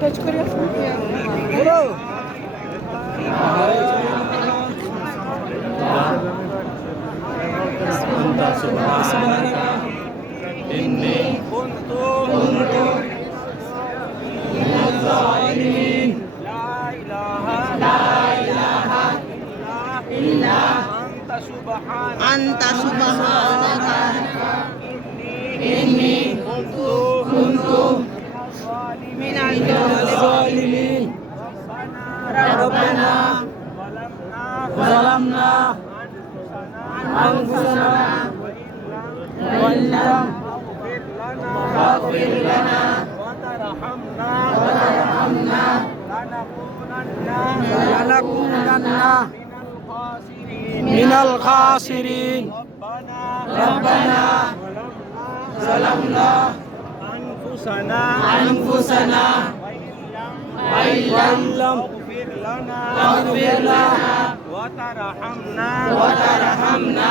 टच करिए बोलो أنت سبحانك إني كنت من الظالمين لا إله إلا أنت سبحانك إني كنت من الظالمين ربنا ظلمنا أنفسنا وإن لم تغفر لنا وترحمنا لنكونن من الخاسرين ربنا ظلمنا أنفسنا وإن لم تغفر لنا وترحمنا